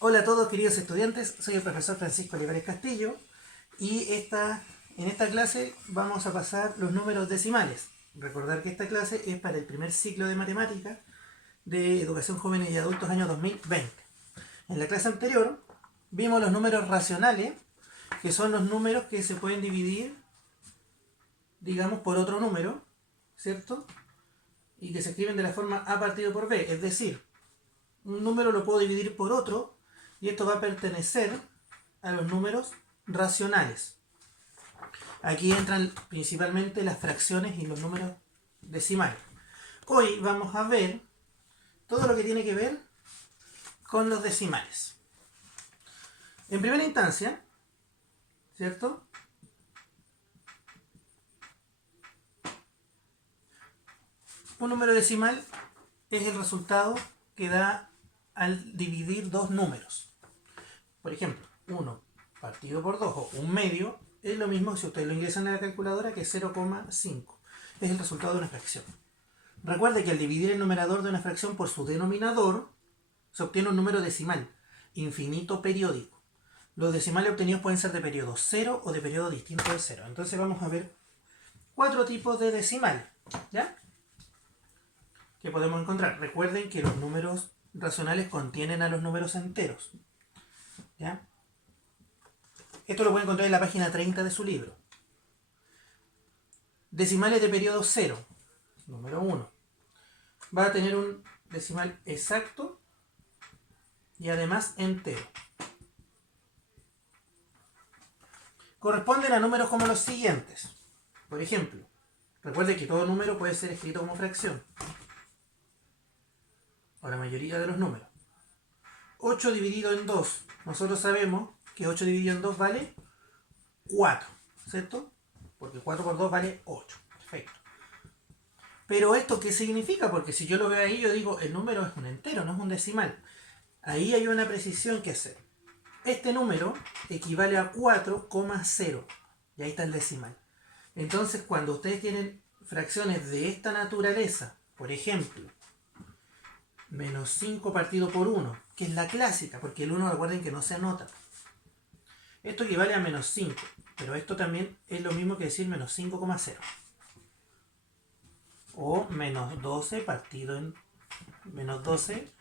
Hola a todos queridos estudiantes, soy el profesor Francisco Olivares Castillo y en esta clase vamos a pasar los números decimales. Recordar que esta clase es para el primer ciclo de matemáticas de Educación Jóvenes y Adultos año 2020. En la clase anterior vimos los números racionales, que son los números que se pueden dividir, digamos, por otro número, ¿cierto? Y que se escriben de la forma a partido por b, es decir, un número lo puedo dividir por otro y esto va a pertenecer a los números racionales. Aquí entran principalmente las fracciones y los números decimales. Hoy vamos a ver todo lo que tiene que ver con los decimales. En primera instancia, ¿cierto? Un número decimal es el resultado que da al dividir dos números. Por ejemplo, 1 partido por 2 o 1 medio es lo mismo si ustedes lo ingresan a la calculadora que 0,5. Es el resultado de una fracción. Recuerde que al dividir el numerador de una fracción por su denominador, se obtiene un número decimal, infinito periódico. Los decimales obtenidos pueden ser de periodo 0 o de periodo distinto de 0. Entonces vamos a ver 4 tipos de decimales, ¿ya? Que podemos encontrar. Recuerden que los números racionales contienen a los números enteros, ¿ya? Esto lo pueden encontrar en la página 30 de su libro. Decimales de periodo 0. Número 1. Va a tener un decimal exacto y además entero. Corresponden a números como los siguientes. Por ejemplo, recuerde que todo número puede ser escrito como fracción, o la mayoría de los números. 8 dividido en 2. Nosotros sabemos que 8 dividido en 2 vale 4, ¿cierto? Porque 4 por 2 vale 8. Perfecto. Pero ¿esto qué significa? Porque si yo lo veo ahí, yo digo, el número es un entero, no es un decimal. Ahí hay una precisión que hacer. Este número equivale a 4,0. Y ahí está el decimal. Entonces, cuando ustedes tienen fracciones de esta naturaleza, por ejemplo, menos 5 partido por 1, que es la clásica, porque el 1 recuerden que no se anota. Esto equivale a menos 5, pero esto también es lo mismo que decir menos 5,0. O menos 12 partido en menos 12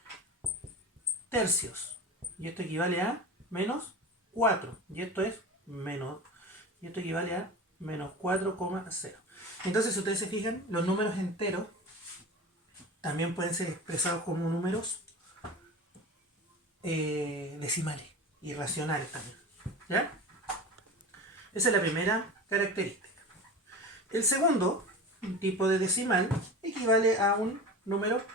tercios. Y esto equivale a menos 4. Y esto es menos. Y esto equivale a menos 4,0. Entonces, si ustedes se fijan, los números enteros también pueden ser expresados como números decimales y racionales también, ¿ya? Esa es la primera característica. El segundo tipo de decimal equivale a un número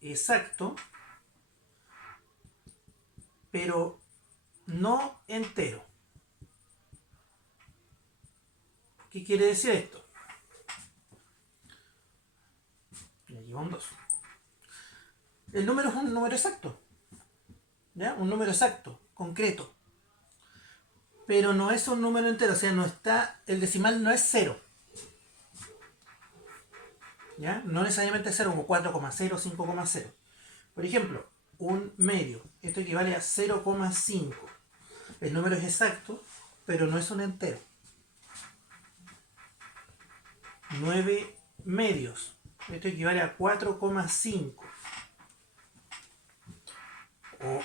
exacto, pero no entero. ¿Qué quiere decir esto? Aquí va un 2. El número es un número exacto, ¿ya? Un número exacto, concreto. Pero no es un número entero, o sea, no está, el decimal no es 0. ¿Ya? No necesariamente 0 como 4,0, 5,0. Por ejemplo, un medio. Esto equivale a 0,5. El número es exacto, pero no es un entero. 9 medios. Esto equivale a 4,5. O,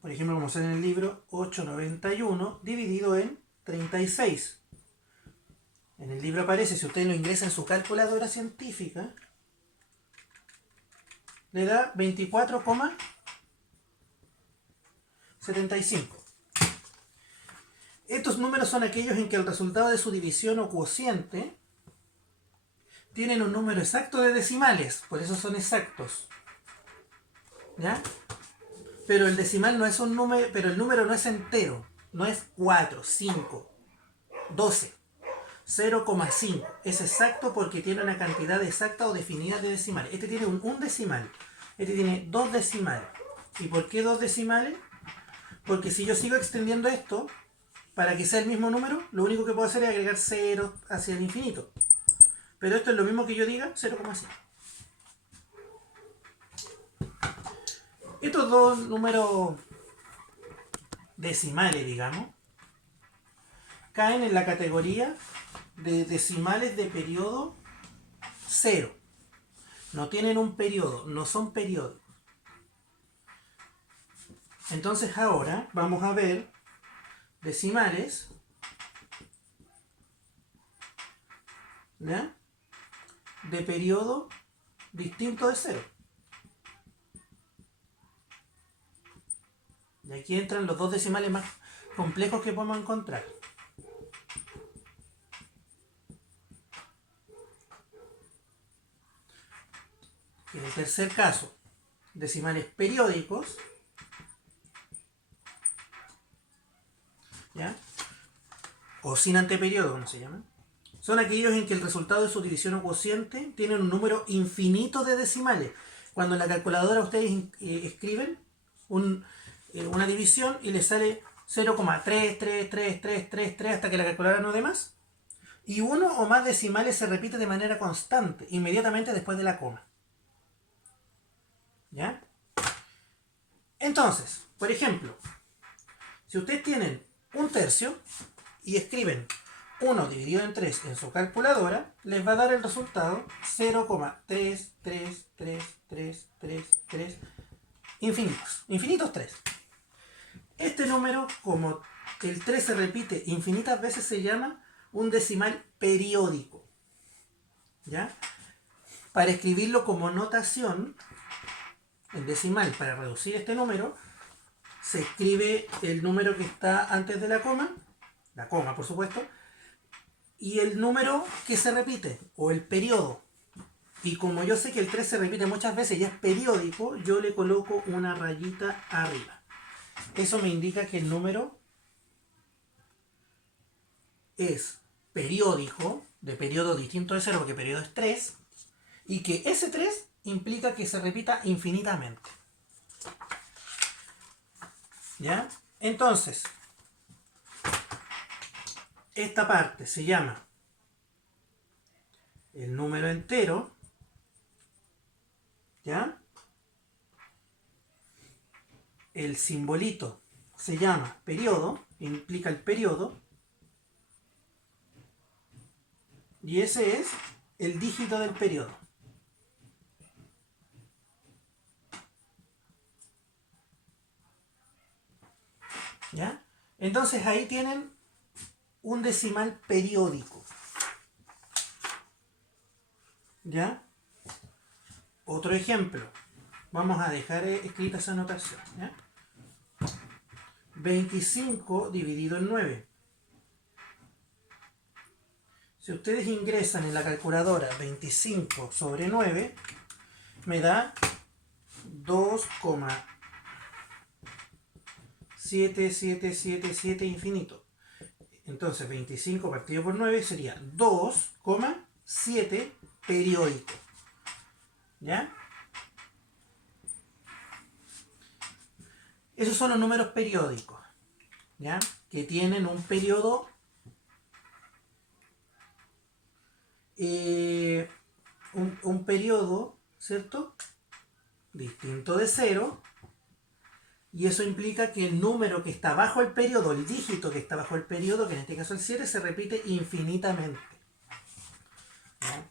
por ejemplo, como sale en el libro, 891 dividido en 36. En el libro aparece, si usted lo ingresa en su calculadora científica, le da 24,75. Estos números son aquellos en que el resultado de su división o cociente tienen un número exacto de decimales, por eso son exactos, ¿ya? Pero el decimal no es un número, pero el número no es entero, no es 4, 5, 12, 0,5. Es exacto porque tiene una cantidad exacta o definida de decimales. Este tiene un decimal, este tiene 2 decimales. ¿Y por qué 2 decimales? Porque si yo sigo extendiendo esto, para que sea el mismo número, lo único que puedo hacer es agregar 0 hacia el infinito. Pero esto es lo mismo que yo diga 0,5. Estos dos números decimales, digamos, caen en la categoría de decimales de periodo cero. No tienen un periodo, no son periódicos. Entonces ahora vamos a ver decimales, ¿ya?, de periodo distinto de cero. Y aquí entran los dos decimales más complejos que podemos encontrar. En el tercer caso, decimales periódicos, ¿ya?, o sin anteperiodo, como se llama, son aquellos en que el resultado de su división o cociente tiene un número infinito de decimales. Cuando en la calculadora ustedes escriben una división y les sale 0,33333 hasta que la calculadora no dé más, y uno o más decimales se repite de manera constante, inmediatamente después de la coma. ¿Ya? Entonces, por ejemplo, si ustedes tienen un tercio y escriben 1 dividido en 3 en su calculadora, les va a dar el resultado 0,33333 infinitos 3. Este número, como el 3 se repite infinitas veces, se llama un decimal periódico. ¿Ya? Para escribirlo como notación en decimal, para reducir este número, se escribe el número que está antes de la coma por supuesto, y el número que se repite, o el periodo. Y como yo sé que el 3 se repite muchas veces y es periódico, yo le coloco una rayita arriba. Eso me indica que el número es periódico, de periodo distinto de 0, porque periodo es 3, y que ese 3 implica que se repita infinitamente. ¿Ya? Entonces, esta parte se llama el número entero, ¿ya? El simbolito se llama periodo, implica el periodo, y ese es el dígito del periodo. ¿Ya? Entonces ahí tienen un decimal periódico. ¿Ya? Otro ejemplo. Vamos a dejar escrita esa notación. ¿Ya? 25 dividido en 9. Si ustedes ingresan en la calculadora 25 sobre 9, me da 2,7777 infinito. Entonces 25 partido por 9 sería 2,7 periódico. ¿Ya? Esos son los números periódicos, ¿ya?, que tienen un periodo un periodo, ¿cierto?, distinto de 0, y eso implica que el número que está bajo el periodo, el dígito que está bajo el periodo, que en este caso el 7, se repite infinitamente. ¿Ya?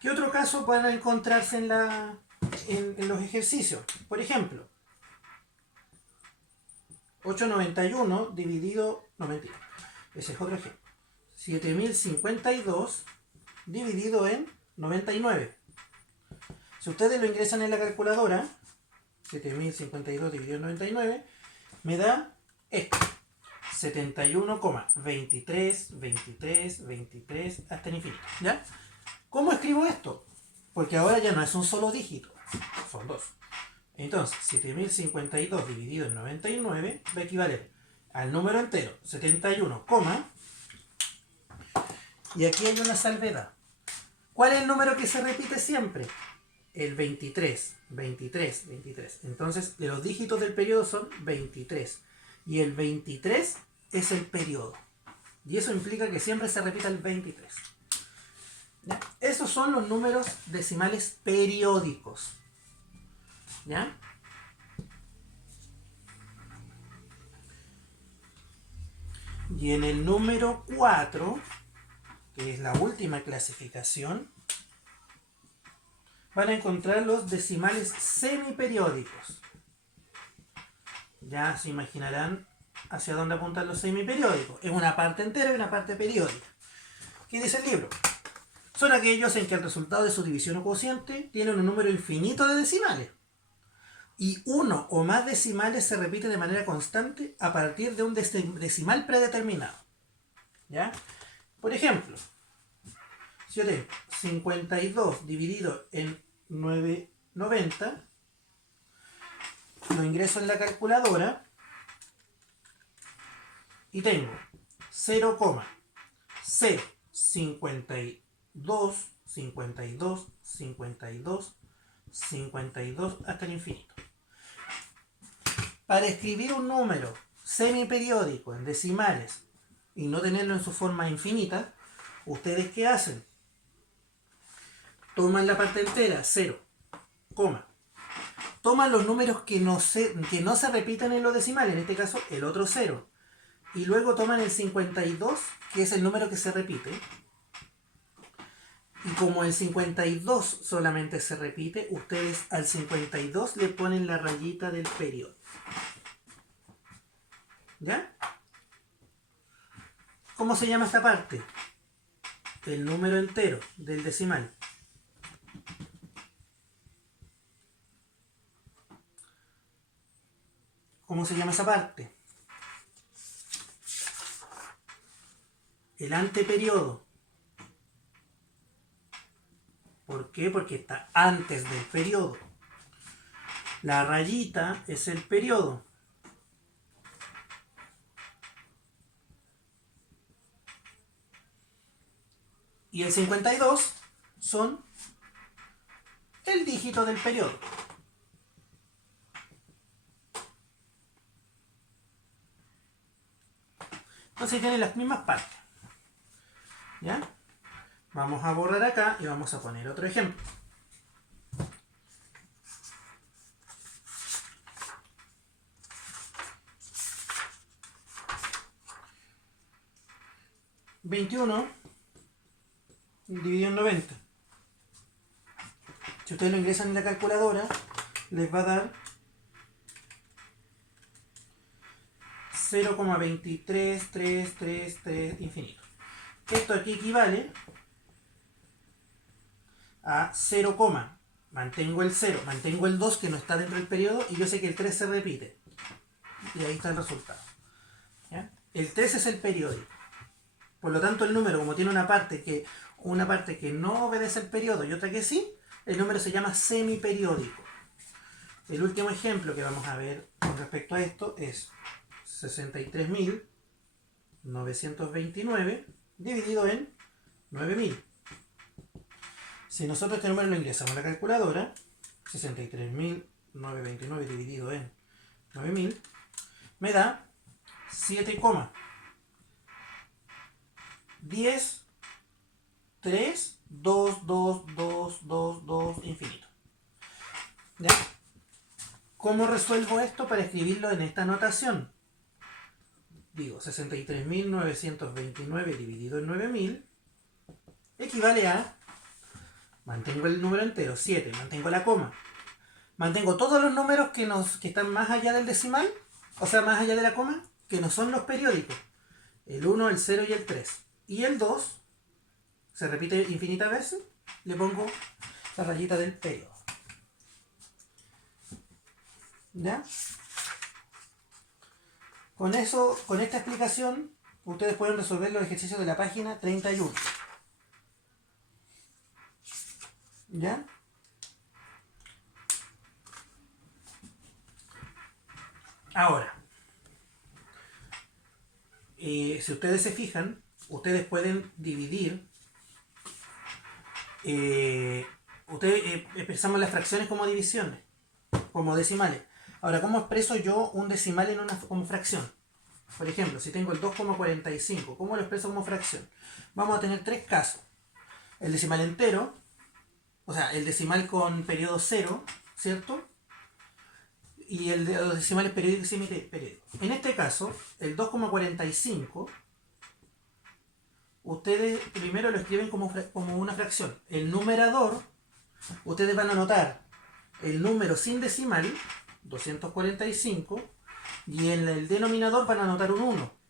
¿Qué otro caso pueden encontrarse en los ejercicios? Por ejemplo, 891 dividido... No, mentira. Ese es otro ejemplo. 7052 dividido en 99. Si ustedes lo ingresan en la calculadora, 7052 dividido en 99, me da esto. 71,23 hasta el infinito. ¿Ya? ¿Cómo escribo esto? Porque ahora ya no es un solo dígito, son dos. Entonces, 7052 dividido en 99 va a equivaler al número entero, 71, y aquí hay una salvedad. ¿Cuál es el número que se repite siempre? El 23. Entonces, los dígitos del periodo son 23. Y el 23 es el periodo. Y eso implica que siempre se repita el 23. ¿Ya? Esos son los números decimales periódicos. ¿Ya? Y en el número 4, que es la última clasificación, van a encontrar los decimales semiperiódicos. Ya se imaginarán hacia dónde apuntan los semiperiódicos. Es una parte entera y una parte periódica. ¿Qué dice el libro? Son aquellos en que el resultado de su división o cociente tiene un número infinito de decimales. Y uno o más decimales se repite de manera constante a partir de un decimal predeterminado. ¿Ya? Por ejemplo, si yo tengo 52 dividido en 990, lo ingreso en la calculadora y tengo 0,052, 52, 52, 52 hasta el infinito. Para escribir un número semiperiódico en decimales y no tenerlo en su forma infinita, ¿ustedes qué hacen? Toman la parte entera, 0, toman los números que no se repiten en los decimales, en este caso el otro 0, y luego toman el 52, que es el número que se repite, y como el 52 solamente se repite, ustedes al 52 le ponen la rayita del periodo. ¿Ya? ¿Cómo se llama esta parte? El número entero del decimal. ¿Cómo se llama esa parte? El anteperiodo. ¿Por qué? Porque está antes del periodo. La rayita es el periodo. Y el 52 son el dígito del periodo. Entonces tienen las mismas partes. ¿Ya? Vamos a borrar acá y vamos a poner otro ejemplo. $21 dividido en 90. Si ustedes lo ingresan en la calculadora, les va a dar 0,23333 infinito. Esto aquí equivale a 0, mantengo el 0, mantengo el 2 que no está dentro del periodo y yo sé que el 3 se repite. Y ahí está el resultado. ¿Ya? El 3 es el periódico. Por lo tanto, el número, como tiene una parte que no obedece al periodo y otra que sí, el número se llama semiperiódico. El último ejemplo que vamos a ver con respecto a esto es 63.929 dividido en 9.000. Si nosotros este número lo ingresamos a la calculadora, 63.929 dividido en 9.000, me da 7,10, 3, 2, 2, 2, 2, 2, infinito. ¿Ya? ¿Cómo resuelvo esto para escribirlo en esta notación? Digo, 63.929 dividido en 9.000 equivale a, mantengo el número entero, 7, mantengo la coma, mantengo todos los números que están más allá del decimal, o sea, más allá de la coma, que no son los periódicos, el 1, el 0 y el 3. Y el 2 se repite infinitas veces, le pongo la rayita del periodo. ¿Ya? Con eso, con esta explicación, ustedes pueden resolver los ejercicios de la página 31. ¿Ya? Ahora, si ustedes se fijan, ustedes pueden dividir, expresamos las fracciones como divisiones, como decimales. Ahora, ¿cómo expreso yo un decimal como fracción? Por ejemplo, si tengo el 2,45, ¿cómo lo expreso como fracción? Vamos a tener tres casos. El decimal entero, o sea, el decimal con periodo 0, ¿cierto? Y los decimales periódicos y semiperiódicos. En este caso, el 2,45 ustedes primero lo escriben como una fracción. El numerador, ustedes van a anotar el número sin decimal, 245, y en el denominador van a anotar un 1.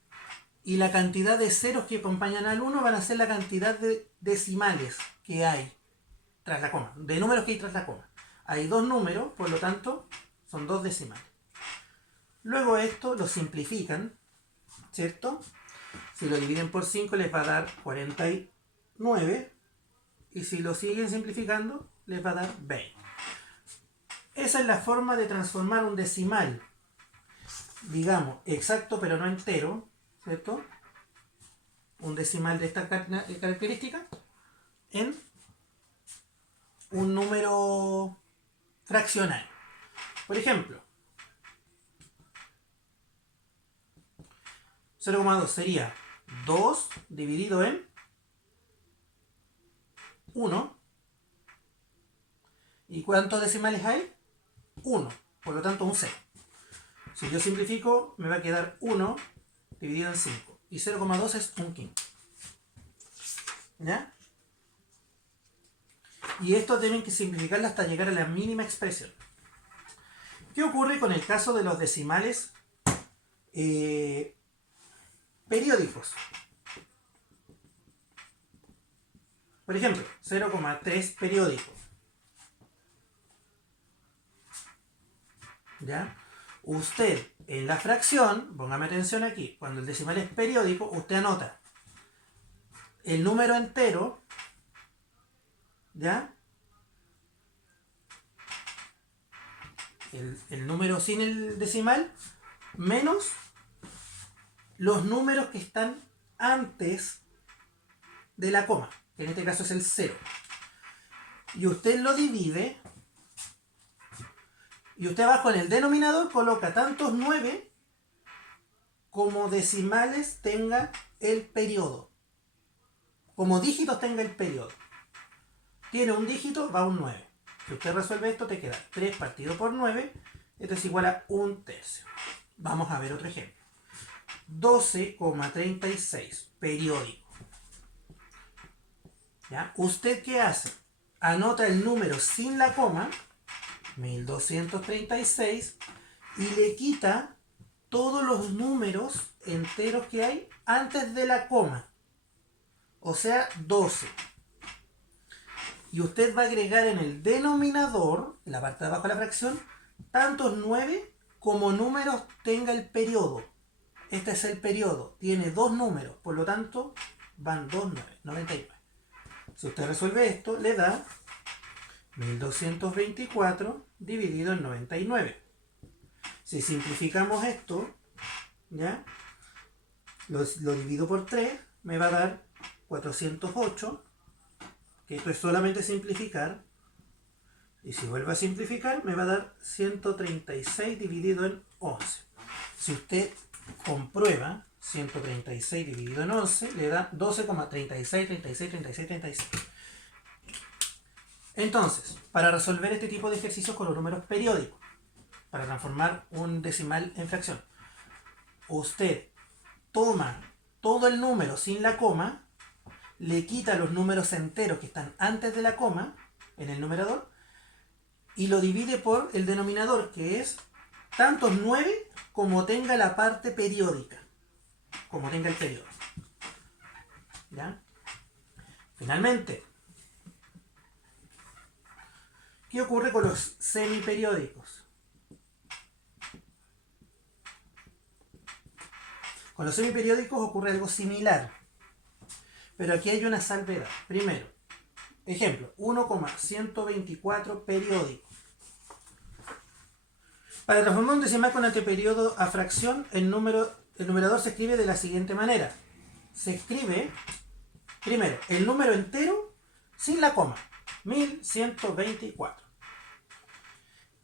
Y la cantidad de ceros que acompañan al 1 van a ser la cantidad de decimales que hay tras la coma, de números que hay tras la coma. Hay dos números, por lo tanto, son dos decimales. Luego esto lo simplifican, ¿cierto? Si lo dividen por 5 les va a dar 49. Y si lo siguen simplificando, les va a dar 20. Esa es la forma de transformar un decimal, digamos, exacto pero no entero, ¿cierto? Un decimal de esta característica en un número fraccionario. Por ejemplo, 0,2 sería 2 dividido en 1. ¿Y cuántos decimales hay? 1. Por lo tanto, un 0. Si yo simplifico, me va a quedar 1 dividido en 5. Y 0,2 es un quinto. ¿Ya? Y esto tienen que simplificarlo hasta llegar a la mínima expresión. ¿Qué ocurre con el caso de los decimales periódicos? Por ejemplo, 0,3 periódico. ¿Ya? Usted en la fracción, póngame atención aquí, cuando el decimal es periódico, usted anota el número entero, ¿ya? El número sin el decimal, menos los números que están antes de la coma, que en este caso es el 0. Y usted lo divide, y usted abajo en el denominador coloca tantos 9 como decimales tenga el periodo, como dígitos tenga el periodo. Tiene un dígito, va a un 9. Si usted resuelve esto, te queda 3 partido por 9. Esto es igual a 1/3. Vamos a ver otro ejemplo. 12,36, periódico. ¿Ya? ¿Usted qué hace? Anota el número sin la coma, 1236, y le quita todos los números enteros que hay antes de la coma. O sea, 12. Y usted va a agregar en el denominador, en la parte de abajo de la fracción, tantos 9 como números tenga el periodo. Este es el periodo, tiene dos números, por lo tanto van 2, 9, 99. Si usted resuelve esto, le da 1224 dividido en 99. Si simplificamos esto, ¿ya? Lo divido por 3, me va a dar 408, que esto es solamente simplificar. Y si vuelvo a simplificar, me va a dar 136 dividido en 11. Si usted comprueba 136 dividido en 11, le da 12,36, 36, 36, 36. Entonces, para resolver este tipo de ejercicios con los números periódicos, para transformar un decimal en fracción, usted toma todo el número sin la coma, le quita los números enteros que están antes de la coma en el numerador y lo divide por el denominador, que es tantos 9 como tenga la parte periódica, como tenga el periodo. ¿Ya? Finalmente, ¿qué ocurre con los semiperiódicos? Con los semiperiódicos ocurre algo similar, pero aquí hay una salvedad. Primero, ejemplo, 1,124 periódico. Para transformar un decimal con anteperiodo a fracción, el numerador se escribe de la siguiente manera. Se escribe, primero, el número entero sin la coma, 1124.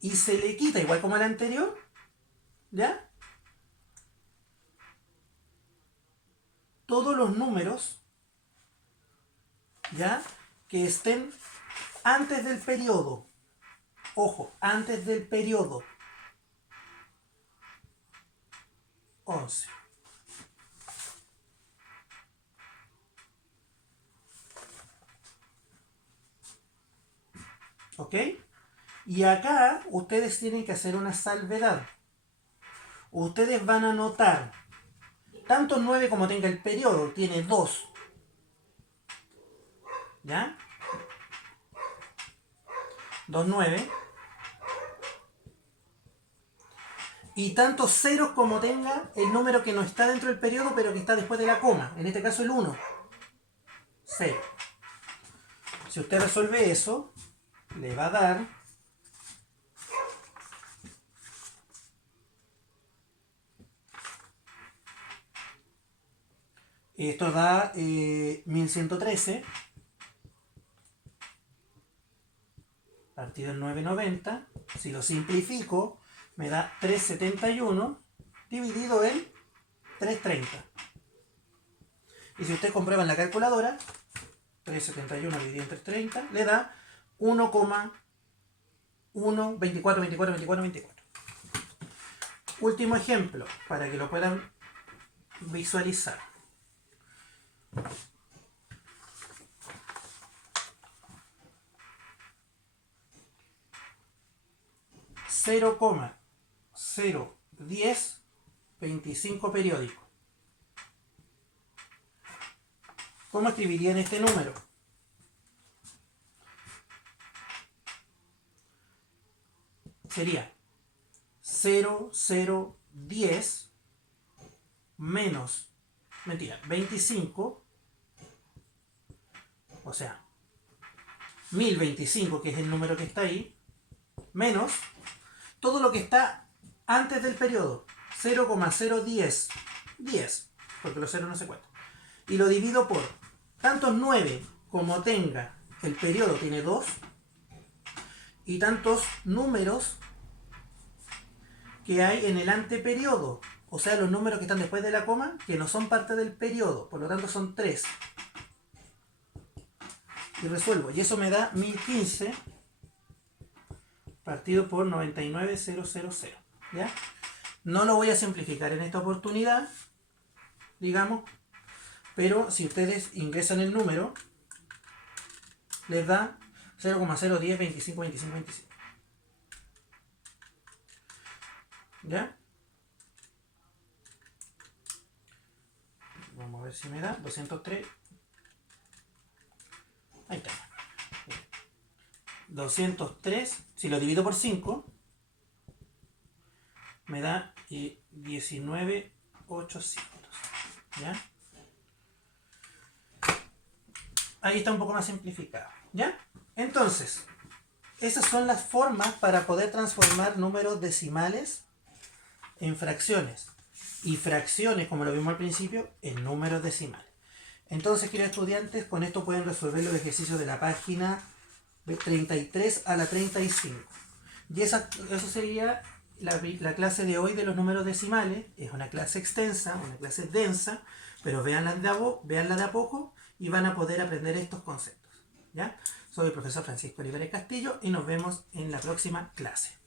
Y se le quita, igual como el anterior, ¿ya? Todos los números, ¿ya? Que estén antes del periodo. Ojo, antes del periodo. 11. ¿Ok? Y acá ustedes tienen que hacer una salvedad. Ustedes van a notar, tanto 9 como tenga el periodo, tiene 2. ¿Ya? 2, 9. Y tanto ceros como tenga el número que no está dentro del periodo, pero que está después de la coma. En este caso el 1. 0. Si usted resuelve eso, le va a dar esto da 1113 partido en 990. Si lo simplifico, me da 371 dividido en 330. Y si usted comprueba en la calculadora, 371 dividido en 330 le da 1,124. Último ejemplo, para que lo puedan visualizar. Cero coma 010 25 periódico. ¿Cómo escribirían este número? Sería 0010 menos, mentira, 25, o sea, 1025, que es el número que está ahí, menos todo lo que está antes del periodo, 0,010, 10, porque los ceros no se cuentan. Y lo divido por tantos 9 como tenga el periodo tiene 2, y tantos números que hay en el anteperiodo, o sea, los números que están después de la coma, que no son parte del periodo, por lo tanto son 3. Y resuelvo, y eso me da 1015 partido por 99,000. ¿Ya? No lo voy a simplificar en esta oportunidad, digamos, pero si ustedes ingresan el número, les da 0,010, 25, 25, 25. ¿Ya? Vamos a ver si me da 203. Ahí está. 203, si lo divido por 5, me da 19,800. ¿Ya? Ahí está un poco más simplificado. ¿Ya? Entonces, esas son las formas para poder transformar números decimales en fracciones. Y fracciones, como lo vimos al principio, en números decimales. Entonces, queridos estudiantes, con esto pueden resolver los ejercicios de la página 33 a la 35. Y eso sería la clase de hoy de los números decimales. Es una clase extensa, una clase densa, pero véanla de a poco y van a poder aprender estos conceptos. ¿Ya? Soy el profesor Francisco Olivares Castillo y nos vemos en la próxima clase.